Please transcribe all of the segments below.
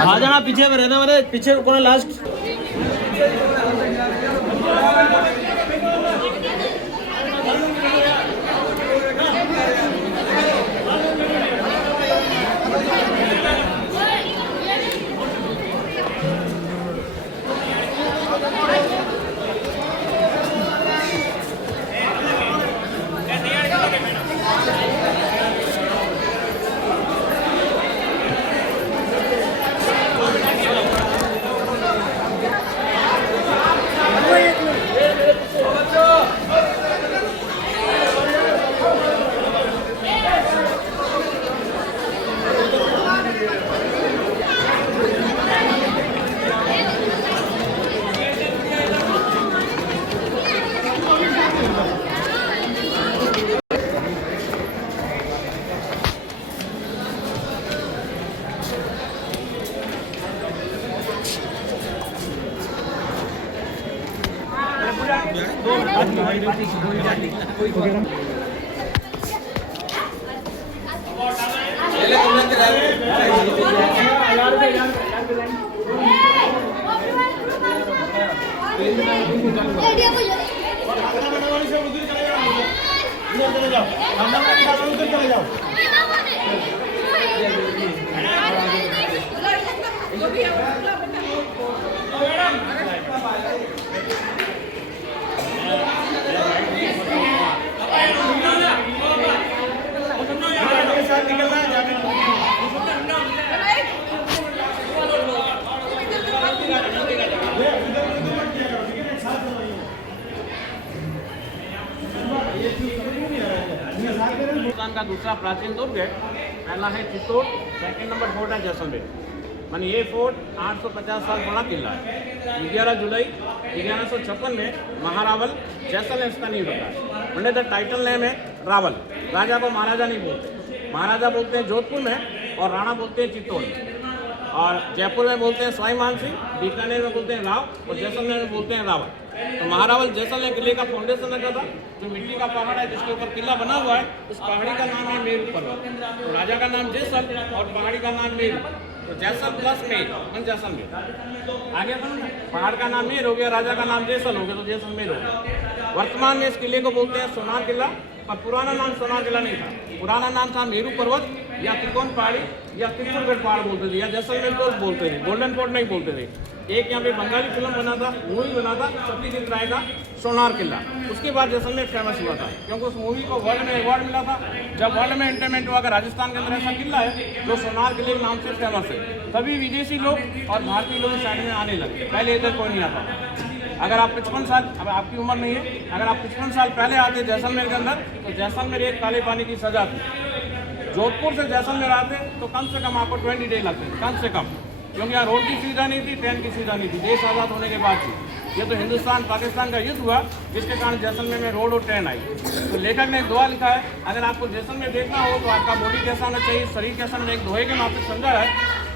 आ जाना पीछे में रहना, मैंने पीछे कौन है लास्ट। हिंदुस्तान का दूसरा प्राचीन दुर्ग है। पहला है चित्तौड़, सेकंड नंबर फोर्ट है जैसलमेर। मान ये फोर्ट 850 साल बड़ा किला है। 11 जुलाई 1156 में महारावल जैसलमेर इसका नींव रखा है। वरना द टाइटल नेम है रावल। राजा को महाराजा नहीं बोलते, महाराजा बोलते हैं जोधपुर में और राणा बोलते हैं चित्तौड़ में। और जयपुर में बोलते हैं सवाई मानसिंह, बीकानेर में बोलते हैं राव और जैसलमेर में बोलते हैं रावल। तो महारावल जैसलमेर किले का फाउंडेशन रखा था। जो मिट्टी का पहाड़ है जिसके ऊपर किला बना हुआ है, उस पहाड़ी का नाम है मेरू पर्वत। तो राजा का नाम जैसल और पहाड़ी का नाम मेरू, तो जैसल प्लस मेर मन जैसलमेर। आगे पहाड़ का नाम मेर हो गया, राजा का नाम जैसल हो गया, तो जैसलमेर हो गया। वर्तमान में इस किले को बोलते हैं सोनार किला, पर पुराना नाम सोनार किला नहीं था। पुराना नाम था मेरू पर्वत या त्रिकोण पहाड़ी या त्रिपुरगढ़ पहाड़ बोलते थे, या जैसलमेर तो बोलते थे, गोल्डन फोर्ट नहीं बोलते थे। एक यहाँ पे बंगाली फिल्म बना था, मूवी बना था सत्यजीत राय का सोनार किला। उसके बाद जैसलमेर फेमस हुआ था क्योंकि उस मूवी को वर्ल्ड में अवार्ड मिला था। जब वर्ल्ड में एंटरटेनमेंट हुआ कि राजस्थान के अंदर ऐसा किला है जो सोनार किले के नाम से फेमस है, तभी विदेशी लोग और भारतीय लोग इस साइड में आने लगे। पहले इधर कोई नहीं आता। अगर आप 55 साल, अब आपकी उम्र नहीं है, अगर आप 55 साल पहले आते जैसलमेर के अंदर, तो जैसलमेर एक काले पानी की सजा थी। जोधपुर से जैसलमेर आते तो कम से कम आपको 20 डे लगते, कम से कम, क्योंकि यहाँ रोड की सुविधा नहीं थी, ट्रेन की सुविधा नहीं थी। देश आज़ाद होने के बाद थी। ये तो हिंदुस्तान पाकिस्तान का युद्ध हुआ जिसके कारण जैसलमेर में रोड और ट्रेन आई। तो लेखक ने एक दोहा लिखा है, अगर आपको जैसलमेर देखना हो तो आपका बॉडी कैसा होना चाहिए, शरीर कैसा होना चाहिए। एक दोहे के नाम से समझा है,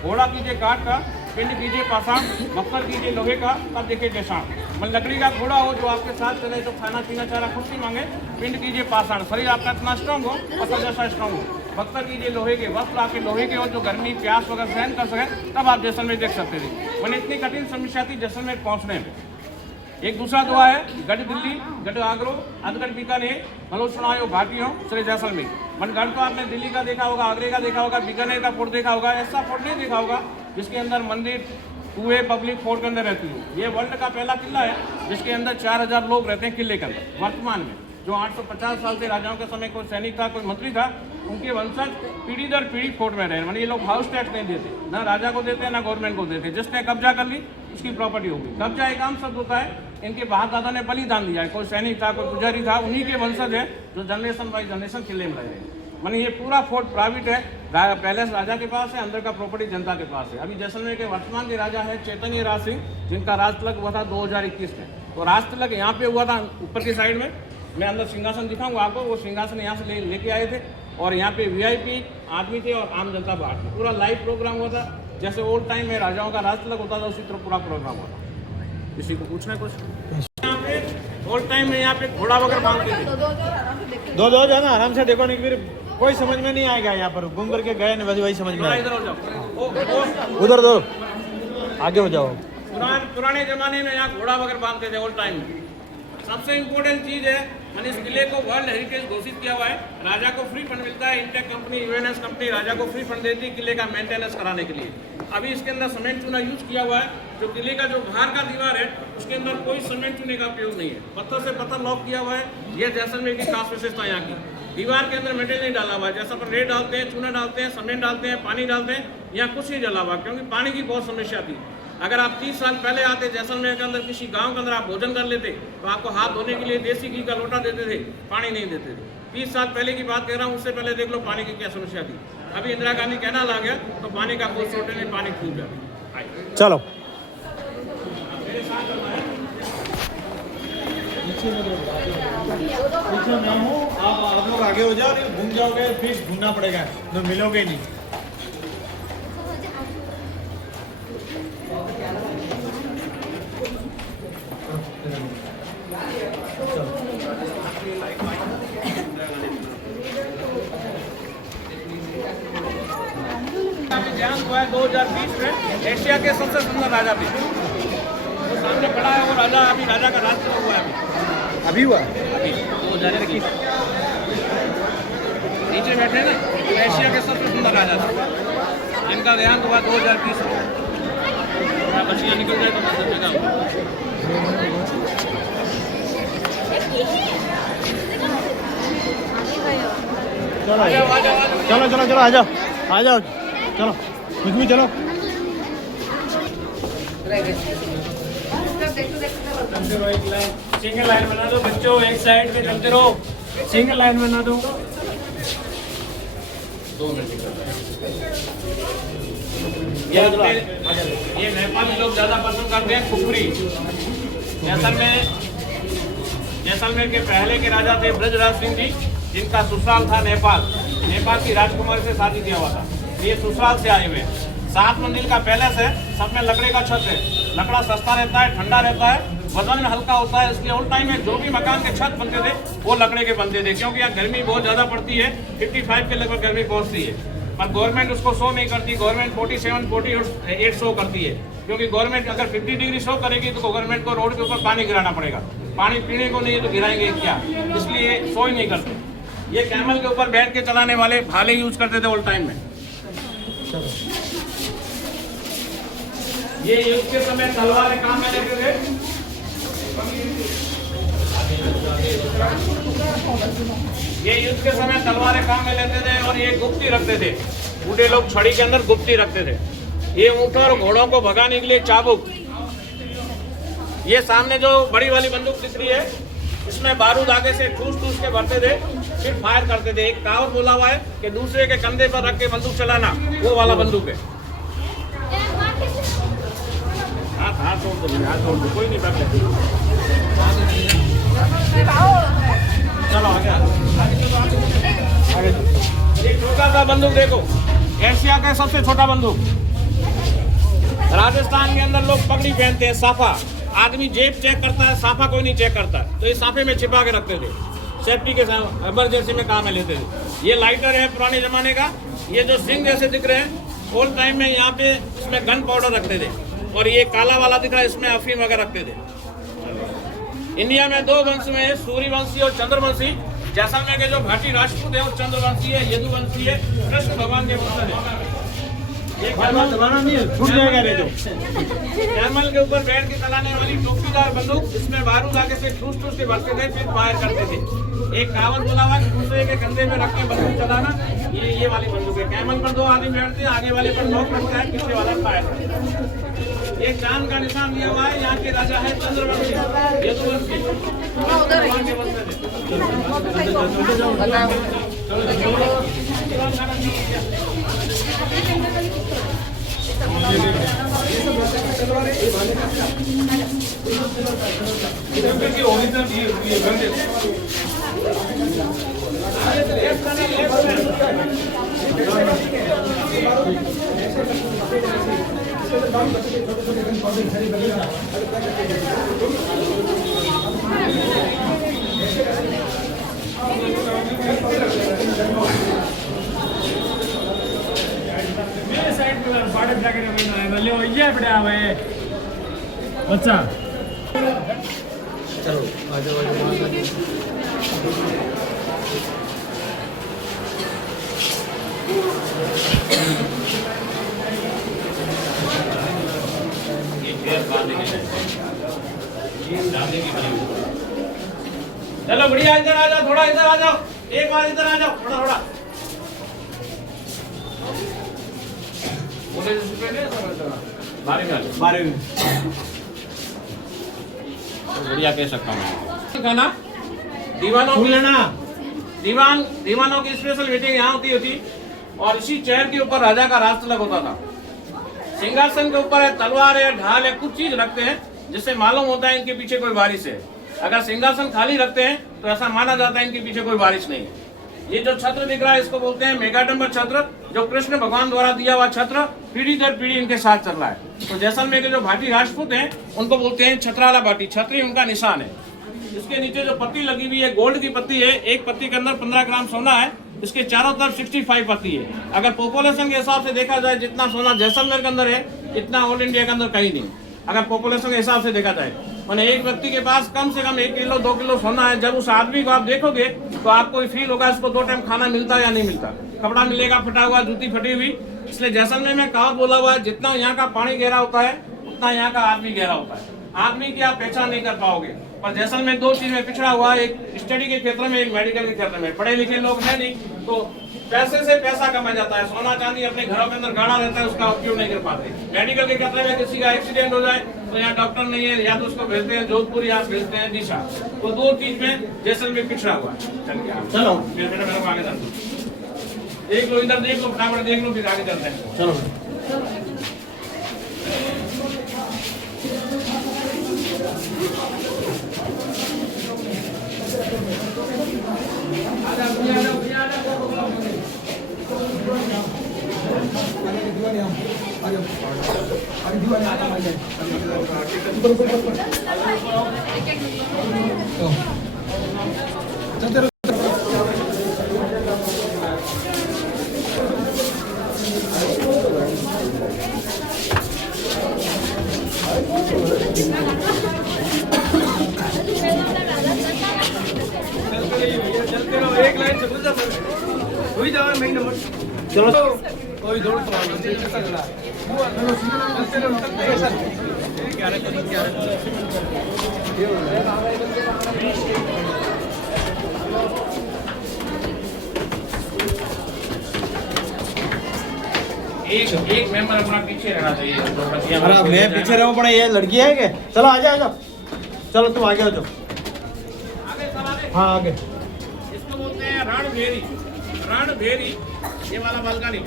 घोड़ा कीजिए काठ का, पिंड कीजिए पाषाण, मक्खर कीजिए लोहे का, तब देखिए जैसा। मतलब लकड़ी का घोड़ा हो जो आपके साथ चले, तो खाना पीना चारा खुद से मांगे। पिंड कीजिए पाषाण, शरीर आपका इतना स्ट्रॉन्ग हो, फसल जैसा स्ट्रॉन्ग हो। मक्खर कीजिए लोहे के, वस्त्र आपके लोहे के हो जो गर्मी प्यास वगैरह सहन कर सके, तब आप जैसलमेर देख सकते थे। मैंने इतनी कठिन समस्या थी जैसलमेर पहुँचने में। एक दूसरा दुआ है, गढ़ दिल्ली, गढ़ आगरो, अधगढ़ बीकानेर, मलो सुनायो घाटियों श्री जैसलमेर। मन गढ़ तो आपने दिल्ली का देखा होगा, आगरे का देखा होगा, बीकानेर का फोर्ट देखा होगा, ऐसा फोर्ट नहीं देखा होगा जिसके अंदर मंदिर कुएं पब्लिक फोर्ट के अंदर रहती है। ये वर्ल्ड का पहला किला है जिसके अंदर 4000 लोग रहते हैं किले के अंदर। वर्तमान में जो 850 साल से राजाओं के समय कोई सैनिक था, कोई मंत्री था, उनके वंशज पीढ़ी दर पीढ़ी फोर्ट में रहे। मानी ये लोग हाउस टैक्स नहीं देते, ना राजा को देते ना गवर्नमेंट को देते। जिसने कब्जा कर ली उसकी प्रॉपर्टी होगी। कब्जा एक आम शब्द होता है, इनके बाप-दादा ने बलिदान दिया है। कोई सैनिक था, कोई पुजारी था, उन्हीं के वंशज है जो जनरेशन बाई जनरेशन किले में रहे। मानी ये पूरा फोर्ट प्राइवेट है, पैलेस राजा के पास है, अंदर का प्रॉपर्टी जनता के पास है। अभी जैसलमेर के वर्तमान के राजा है चैतन्य राज सिंह, जिनका राज तिलक हुआ था 2021 में। तो राज तिलक यहाँ पे हुआ था ऊपर की साइड में। मैं अंदर सिंहासन दिखाऊंगा आपको, वो सिंहासन यहाँ से लेके आए थे और यहाँ पे वीआईपी आदमी थे और आम जनता बाहर थी। पूरा लाइव प्रोग्राम हुआ था, जैसे ओल्ड टाइम में राजाओं का राज तिलक होता था उसी तरह पूरा प्रोग्राम हुआ था। किसी को पूछना है कुछ? यहाँ पे ओल्ड टाइम में यहाँ पे घोड़ा वगैरह बांधते थे। दो दो जाना आराम से देखो, नहीं फिर कोई समझ में नहीं आएगा। यहाँ पर घूम करके गए ना, वही समझ में थोड़ा आएगा। इधर हो जाओ, उधर दो, आगे हो जाओ। पुराने जमाने में यहाँ घोड़ा वगैरह बांधते थे ओल्ड टाइम में। सबसे इम्पोर्टेंट चीज़ है, मैंने इस किले को वर्ल्ड हेरिटेज घोषित किया हुआ है। राजा को फ्री फंड मिलता है, इंटेक कंपनी, यूएनएस कंपनी राजा को फ्री फंड देती है किले का मेंटेनेंस कराने के लिए। अभी इसके अंदर सीमेंट चूना यूज किया हुआ है। जो किले का जो बाहर का दीवार है उसके अंदर कोई सीमेंट चूने का उपयोग नहीं है, पत्थर से पत्थर लॉक किया हुआ है। यह जैसलमेर की खास विशेषता यहाँ की। दीवार के अंदर मेटेरियल नहीं डाला हुआ है, जैसा पर रेत डालते हैं, चूना डालते हैं, सीमेंट डालते हैं, पानी डालते हैं, यहाँ कुछ नहीं डाला हुआ, क्योंकि पानी की बहुत समस्या थी। अगर आप 30 साल पहले आते जैसलमेर के अंदर, किसी गांव के अंदर आप भोजन कर लेते तो आपको हाथ धोने के लिए देसी घी का लोटा देते थे, पानी नहीं देते थे। 30 साल पहले की बात कह रहा हूँ, उससे पहले देख लो पानी की क्या समस्या थी। अभी इंदिरा गांधी कहना ला गया तो पानी का कोई शॉर्टेज नहीं, पानी खूब जाती। चलो पीछे मैं हूँ, आप लोग आगे हो जाओ, घूम जाओगे फिर घूमना पड़ेगा तो मिलोगे नहीं। ध्यान हुआ है 2020 में एशिया के सबसे सुंदर राजा भी तो सामने खड़ा है। वो राजा अभी राजा का राज हुआ है, अभी हुआ अभी 2021 नीचे बैठे ना, तो एशिया के सबसे सुंदर राजा था, जिनका देहांत हुआ 2020 में। बच्चियाँ निकल जाए तो मतलब जगह हुआ। चलो चलो चलो चलो आ जाओ, आ जाओ, चलो कुछ भी चलो। सिंगल लाइन बना दो बच्चों, एक साइड पे चलते रहो, सिंगल लाइन बना दो। 2 मिनट ये नेपाल में लोग ज्यादा पसंद करते हैं खुपरी। जैसलमेर के पहले के राजा थे ब्रजराज सिंह जी, जिनका ससुराल था नेपाल। नेपाल की राजकुमारी से शादी किया हुआ था, ये ससुराल से आए हुए हैं। 7 मंजिल का पैलेस है, सब में लकड़े का छत है। लकड़ा सस्ता रहता है, ठंडा रहता है, वजन में हल्का होता है। इसलिए उस टाइम में जो भी मकान के छत बनते थे वो लकड़े के बनते थे, क्योंकि यहाँ गर्मी बहुत ज़्यादा पड़ती है, 55 के लगभग गर्मी पहुँचती है। पर गवर्नमेंट उसको शो नहीं करती, गवर्नमेंट 47, 48 शो करती है, क्योंकि गवर्नमेंट अगर 50 डिग्री शो करेगी तो गवर्नमेंट को रोड के ऊपर पानी गिराना पड़ेगा। पानी पीने को नहीं है तो गिराएंगे क्या, इसलिए शो ही नहीं करते। ये कैमल के ऊपर बैठ के चलाने वाले भाले यूज करते थे ओल्ड टाइम में। ये युद्ध के समय तलवार काम में लेते थे। ये युद्ध के समय तलवारें काम में लेते थे और ये गुप्ती रखते थे। बूढ़े लोग छड़ी के अंदर गुप्ती रखते थे। ये ऊँटों और घोड़ों को भगाने के लिए चाबुक। ये सामने जो बड़ी वाली बंदूक दिख रही है, इसमें बारूद आगे से ठूस के भरते थे, फिर फायर करते थे। एक कहावत बोला हुआ है कि दूसरे के कंधे पर रख के बंदूक चलाना, वो वाला बंदूक है। हाथ छोड़ दो, कोई नहीं बैठ। चलो आगे। एक छोटा सा बंदूक देखो, एशिया का सबसे छोटा बंदूक। राजस्थान के अंदर लोग पगड़ी पहनते हैं, साफा। आदमी जेब चेक करता है, साफा कोई नहीं चेक करता है, तो ये साफे में छिपा के रखते थे, सेफ्टी के साथ इमरजेंसी में काम में लेते थे। ये लाइटर है पुराने जमाने का। ये जो सिंह जैसे दिख रहे हैं, ओल्ड टाइम में यहाँ पे इसमें गन पाउडर रखते थे। और ये काला वाला दिख रहा है, इसमें अफीम वगैरह रखते थे। इंडिया में 2 वंश में, सूर्यवंशी और चंद्रवंशी। जैसलमेर के जो घाटी राजपूत है वो चंद्रवंशी है, यदुवंशी है, कृष्ण भगवान के वंशज है। छूट जाएगा रे जो। कैमल के ऊपर बैठ के चलाने वाली टोपीदार बंदूक, इसमें बारूद आगे से ठूस के भरते थे, फिर फायर करते थे। एक कहावत बोला हुआ कि दूसरे के कंधे में रख के बंदूक चलाना, ये वाली बंदूक है। कैमल पर 2 आदमी बैठते हैं, आगे वाले पर लॉक रखता है, पीछे वाला फायर करता है। एक चांद का निशान दिया हुआ है, यहाँ के राजा है चंद्रवंशी, यदुवंशी। साइड पे बाड़े जाके ले ये पड़े आवे अच्छा चलो आ जाओ चलो बढ़िया, इधर आ जाओ, थोड़ा इधर आ जाओ, एक बार इधर आ जाओ, थोड़ा थोड़ा। बारे में बढ़िया कह सकता हूँ। खाना दीवानों सुन की लेना दीवानों की स्पेशल मीटिंग यहाँ होती थी और इसी चेयर के ऊपर राजा का राज तिलक होता था। सिंहासन के ऊपर है तलवार है, ढाल है, कुछ चीज रखते हैं जिससे मालूम होता है इनके पीछे कोई बारिश है। अगर सिंहासन खाली रखते हैं तो ऐसा माना जाता है इनके पीछे कोई बारिश नहीं है। ये जो छत्र दिख रहा है इसको बोलते हैं मेगाडंबर छत्र, जो कृष्ण भगवान द्वारा दिया हुआ छत्र पीढ़ी दर पीढ़ी इनके साथ चल रहा है। तो जैसलमेर के जो भाटी राजपूत हैं उनको बोलते हैं छत्राला भाटी, छत्री उनका निशान है। इसके नीचे जो पत्ती लगी हुई है गोल्ड की पत्ती है, एक पत्ती के अंदर 15 ग्राम सोना है, इसके चारों तरफ 65 पत्ती है। अगर पॉपुलेशन के हिसाब से देखा जाए जितना सोना जैसलमेर के अंदर है इतना ऑल इंडिया के अंदर कहीं नहीं, अगर पॉपुलेशन के हिसाब से देखा जाए। मैंने एक व्यक्ति के पास कम से कम 1 किलो 2 किलो सोना है। जब उस आदमी को आप देखोगे तो आपको फील होगा इसको 2 टाइम खाना मिलता है या नहीं मिलता, कपड़ा मिलेगा फटा हुआ, जूती फटी हुई। इसलिए जैसलमेर में कहावत बोला हुआ है, जितना यहाँ का पानी गहरा होता है उतना यहाँ का आदमी गहरा होता है। आदमी की आप पहचान नहीं कर पाओगे। पर जैसलमेर 2 चीज में पिछड़ा हुआ है, एक स्टडी के क्षेत्र में, एक मेडिकल के क्षेत्र में। पढ़े लिखे लोग हैं नहीं तो पैसे से पैसा कमाया जाता है, सोना चांदी अपने घरों के अंदर गाड़ा रहता है, उसका उपयोग नहीं कर पाते। मेडिकल के क्षेत्र में किसी का एक्सीडेंट हो जाए तो यहाँ डॉक्टर नहीं है, या तो उसको भेजते हैं जोधपुर या भेजते हैं दिशा। तो 2 चीज में जैसलमेर पिछड़ा हुआ है। चलो मेरे को आगे चल दो, देख लो, इधर देख लो, फटाफट देख लो, फिर आगे चलते हैं। चलो एक लाइन से गुजर हुई जाओ मेन नंबर चलो कोई दौड़ तो एक मेंबर अपना पीछे रहना चाहिए। अरे मैं पीछे रहूं पड़ा, ये लड़की है क्या? चलो आ जाओ, चलो तुम आगे आ जाओ। आगे चल आगे। हाँ आगे। इसको बोलते हैं रणभेरी। रणभेरी ये वाला बालकनी।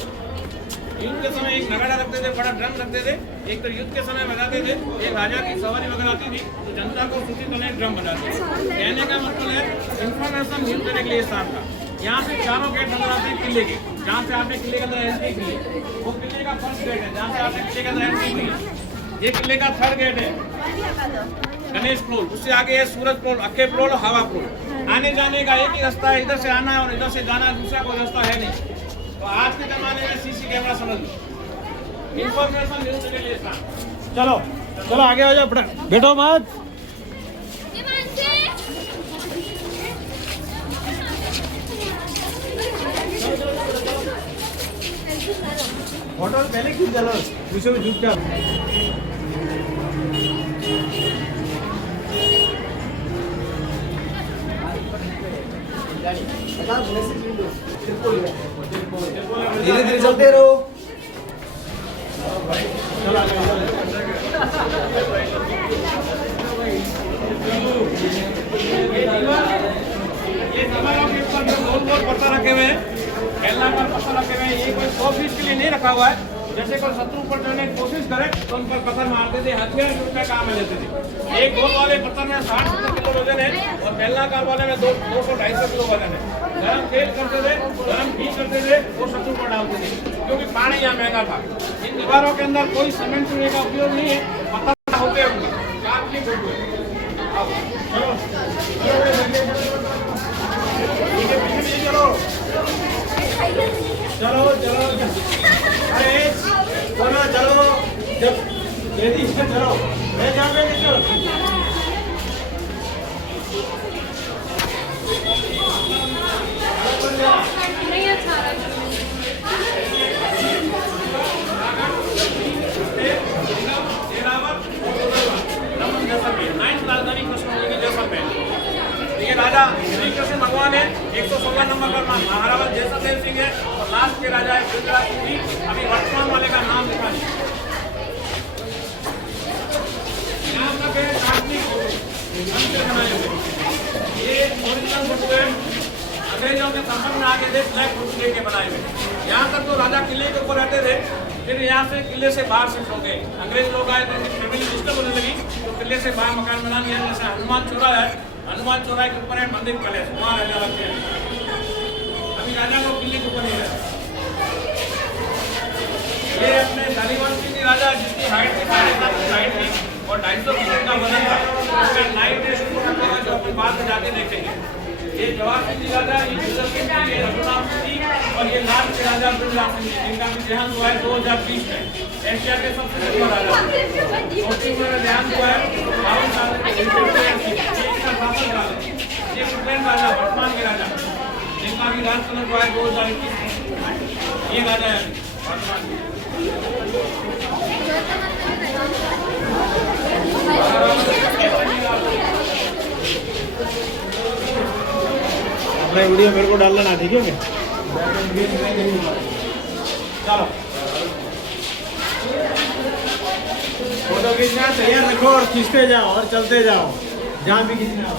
युद्ध के समय एक नगाड़ा रखते थे, बड़ा ड्रम रखते थे। एक तो युद्ध के समय बजाते थे, एक राजा की सवारी वगैरह आती थी तो जनता को सूचित करने ड्रम बजाते थे। कहने का मतलब है इंफॉर्मेशन मिल करने के लिए स्थान का। यहाँ से चारों गेट नजर आते हैं किले के, जहाँ से आपने किले के अंदर एंट्री की है वो किले का फर्स्ट गेट है, जहाँ से आपने किले के अंदर एंट्री की है। ये किले का 3rd गेट है, गणेश प्लोल। उससे आगे है सूरज प्लोल, अक्के प्लोल, हवा प्लोल। आने जाने का एक ही रास्ता है, इधर से आना है और इधर से जाना है, दूसरा कोई रास्ता है नहीं। तो आज के जमाने में सीसी कैमरा समझ लो, इंफॉर्मेशन न्यूज के लिए था। चलो चलो आगे आ जाओ, बैठो मत। होटल पहले क्यों चलो, दूसरे में जूट क्या? धीरे धीरे चलते रहो। चलो आगे ये दीवारों के ऊपर जो गोल पत्थर रखे हुए हैं, पहला पर पत्थर रखे हुए हैं, ये कोई 100 फीट के लिए नहीं रखा हुआ है। जैसे कोई शत्रु पर चढ़ने की कोशिश करे तो उन पर पत्थर मारते थे, हथियार के रूप में काम में लेते थे। एक गोल वाले पत्थर में 60-70 किलो वजन है और बेलनाकार वाले में 200-250 किलो वजन है। गरम तेल करते थे, गरम घी करते थे, वो शत्रु पर डालते थे क्योंकि पानी यहाँ महंगा था। इन दीवारों के अंदर कोई सीमेंट चूने का उपयोग नहीं है, पत्थर होते होंगे। चलो चलो मैं जहाँ पे चलो नहीं अच्छा रहा है। राजधानी कृष्ण की जैसलमेर। ये राजा श्री कृष्ण भगवान है। 116 नंबर पर महाराज जैसलमेर सिंह है और लास्ट के राजा है पृथ्वीराज सिंह। अभी वर्तमान वाले का नाम लिखा नहीं। यहाँ तक है धार्मिक बनाए हुए। ये ओरिजिनल फोटो है। अंग्रेजों के संपर्क में आगे थे ब्लैक फोटो लेके बनाए हुए। यहाँ तक तो राजा किले के ऊपर रहते थे, फिर यहाँ से किले से बाहर शिफ्ट हो गए। अंग्रेज लोग आए तो उनकी फैमिली डिस्टर्ब होने लगी, तो किले से बाहर मकान बना लिया। जैसे हनुमान चौराहा है, हनुमान चौराहे के ऊपर है मंदिर पैलेस, वहाँ राजा लगते हैं। अभी राजा को किले के ऊपर नहीं है। ये अपने शालीवान सिंह राजा जिसकी हाइट थी 7.5 हाइट थी और 250 किलो का वजन था। उसका नाइट ड्रेस जो अपन बाद में जाके देखेंगे। ये जवाहर सिंह जी राजा, ये जुलर सिंह जी, ये रघुनाथ सिंह और ये लाल के राजा बृंदावन सिंह जी, जिनका भी देहांत हुआ है 2020 में। एशिया के सबसे बड़ा राजा छोटी उम्र में देहांत हुआ है। 52 साल के इसका शासन काल है। ये सुप्रीम राजा वर्तमान के राजा जिनका भी राज चलन हुआ है 2021। ये राजा है वर्तमान के। अपना वीडियो मेरे को डाल लेना, ठीक है? चलो फोटो खींचना तैयार रखो और खींचते जाओ और चलते जाओ जहाँ भी खींचना हो।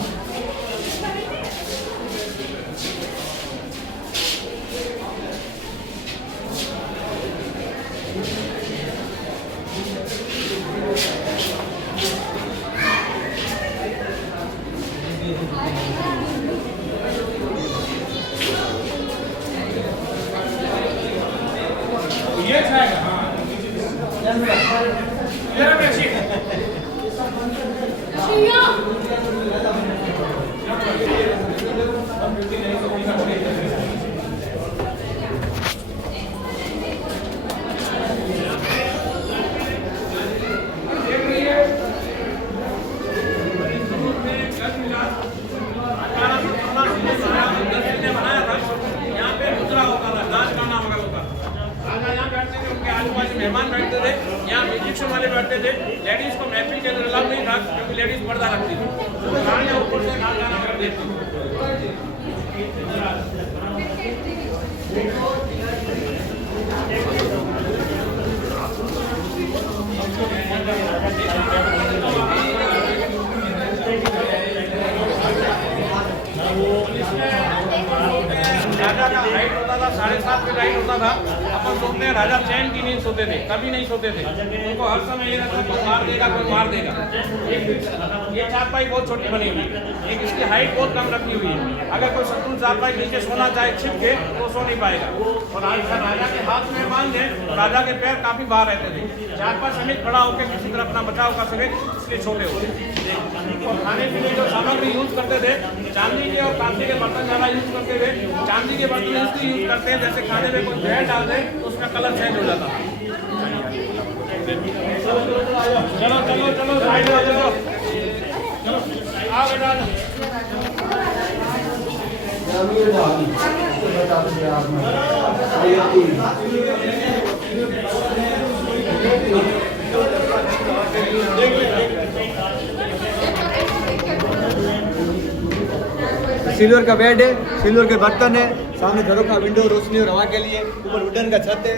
ये छाएगा हाँ मेरा बेची मेहमान बैठते थे, यहाँ म्यूजिशियन वाले बैठते थे। लेडीज को महफिल के अंदर अलाउ नहीं था क्योंकि लेडीज पर्दा रखती थी, तो गाने ऊपर से गाना करते थे। राजा का हाइट होता था 7.5 फीट हाइट होता था। अपन सोचते हैं राजा चैन की नींद सोते थे, कभी नहीं सोते थे। उनको हर समय ये रहता कोई मार देगा कोई मार देगा। ये चारपाई बहुत छोटी बनी हुई है, एक इसकी हाइट बहुत कम रखी हुई है। अगर कोई शत्रु चारपाई नीचे सोना चाहे छिप के तो सो नहीं पाएगा। और राजा के हाथ में बांध दे तो राजा के पैर काफी बाहर रहते थे। चारपाई समेत खड़ा होकर किसी तरह अपना बचाव कर सके इसलिए छोटे होते। और खाने पीने जो सामग्री यूज करते थे चांदी के और कांसे के बर्तन ज़्यादा यूज करते थे। चांदी के बर्तन इसलिए यूज करते हैं जैसे खाने में कोई जहर डाल दे तो उसका कलर चेंज हो जाता है। चलो चलो चलो साइड में चलो चलो आ बेटा सिल्वर का बेड है, सिल्वर के बर्तन है, सामने घरों का विंडो रोशनी और हवा के लिए, ऊपर वुडन का छत है।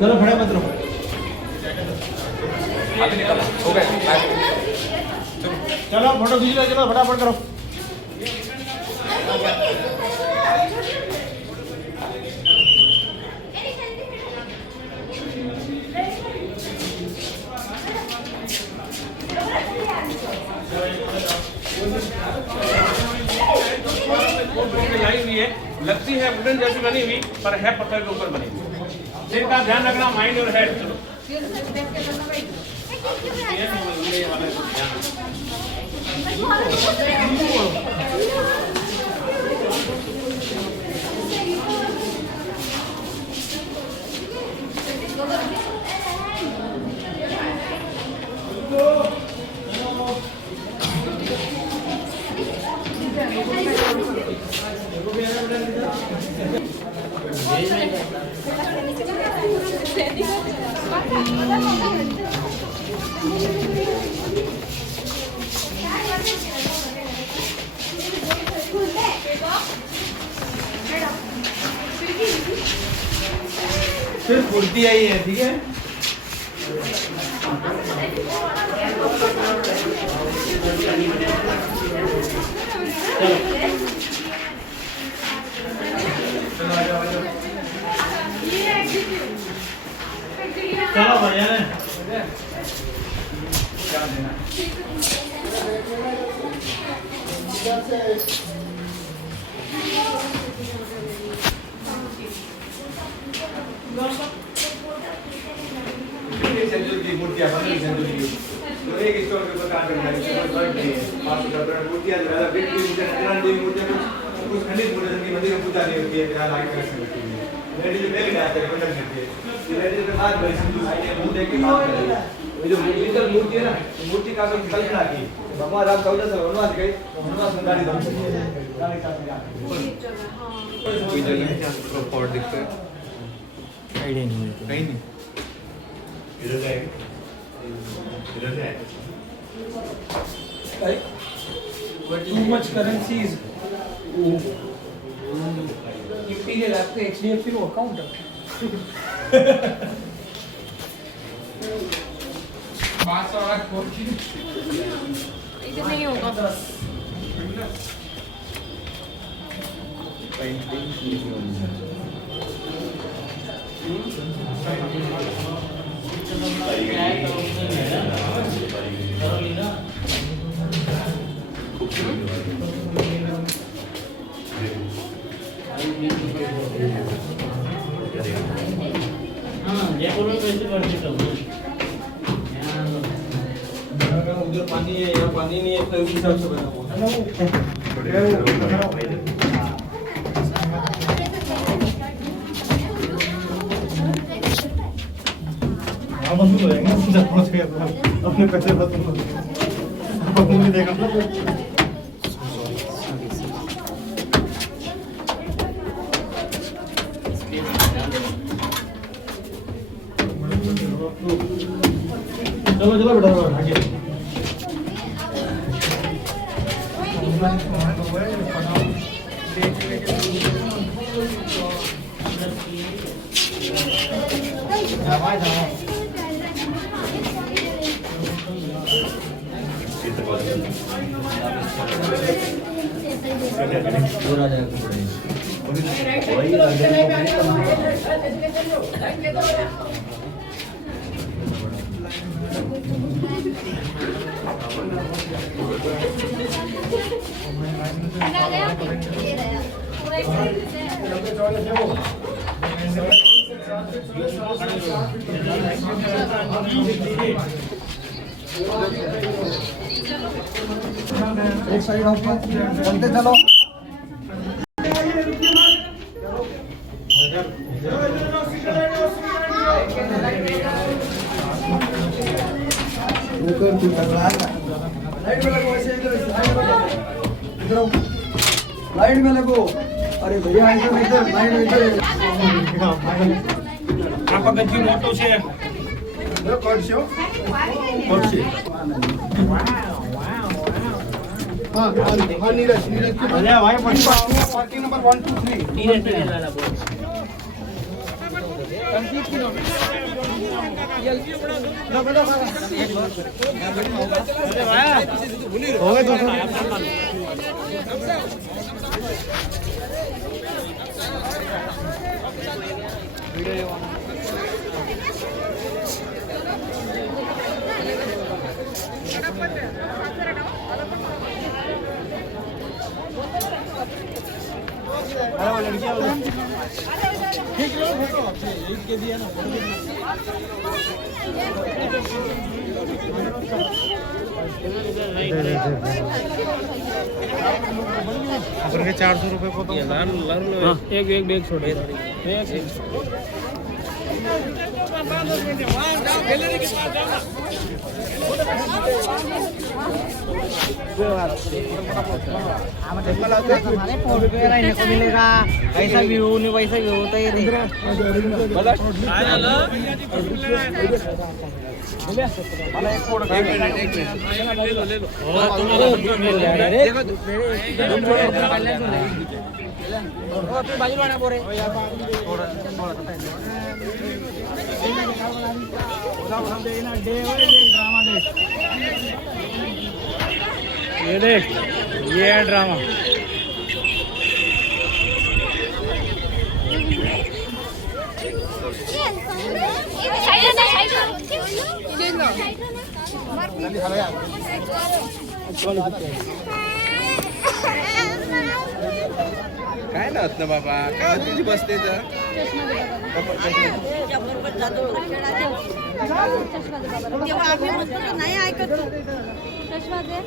चलो खड़े मत रहो। चलो फोटो खींच लो, चलो फटाफट करो। लाई हुई है, लगती है वुडन जैसी बनी हुई, पर है पत्थर के ऊपर बनी हुई। सिर का ध्यान रखना, माइंड और हेड। चलो ये वाला सिर्फ मूर्ति आई है, ठीक है। चलो भैया ने मूर्तियां एक स्टोर के ऊपर काम करना है, मूर्तियां कुछ खंडित मूर्तियों की मंदिर में पूजा नहीं होती है, यहाँ लाइट कनेक्शन होती है। लेडीज पहले डालते हैं, बंधन करती है। लेडीज के बाद बड़ी सिंधु आई है, मुंह देख के बात कर रही है। ये जो मूर्ति है ना, मूर्ति का सब कल्पना की। भगवान राम 14 से वनवास गए, वनवास में गाड़ी धर्म कोई जगह है जहाँ पर फॉर्ड दिखता है? आइडिया नहीं है, कहीं नहीं। इधर जाएगा, इधर जाएगा। Too much currencies. निफ्टी के लगते HDFC को अकाउंट है। इतने ही होगा। उधर पानी है, यहाँ पानी नहीं है, तो उस हिसाब से बना हुआ है। अपने पैसे देखा चलो चलो बेटा आगे एक साइड होके चलते चलो लाइट में लगो ऐसे इधर लाइट में लगो अरे भैया इधर लाइट में इधर आपका गंजी मोटो से कौन से हो कौन से हाँ नीरज अरे भाई पार्किंग नंबर 1 2 3 नीरज वाला बोल अपन के 400 रुपए को एक एक बैग छोड़े मिलेगा पैसा भी हो नहीं पैसा भी होता ही ये देख ये है ड्रामा काय ना होत ना बाबा काय तुझी बसते तर तेव्हा आम्ही म्हणतो ना, नाही ऐकत तू. चष्मा दे.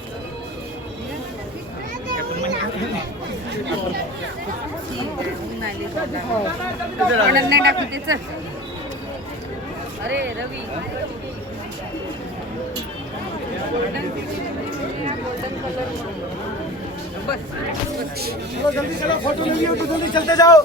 नाही टाकू ते चल. अरे रवी बस जल्दी चलो फोटो ले लियो तो जल्दी चलते जाओ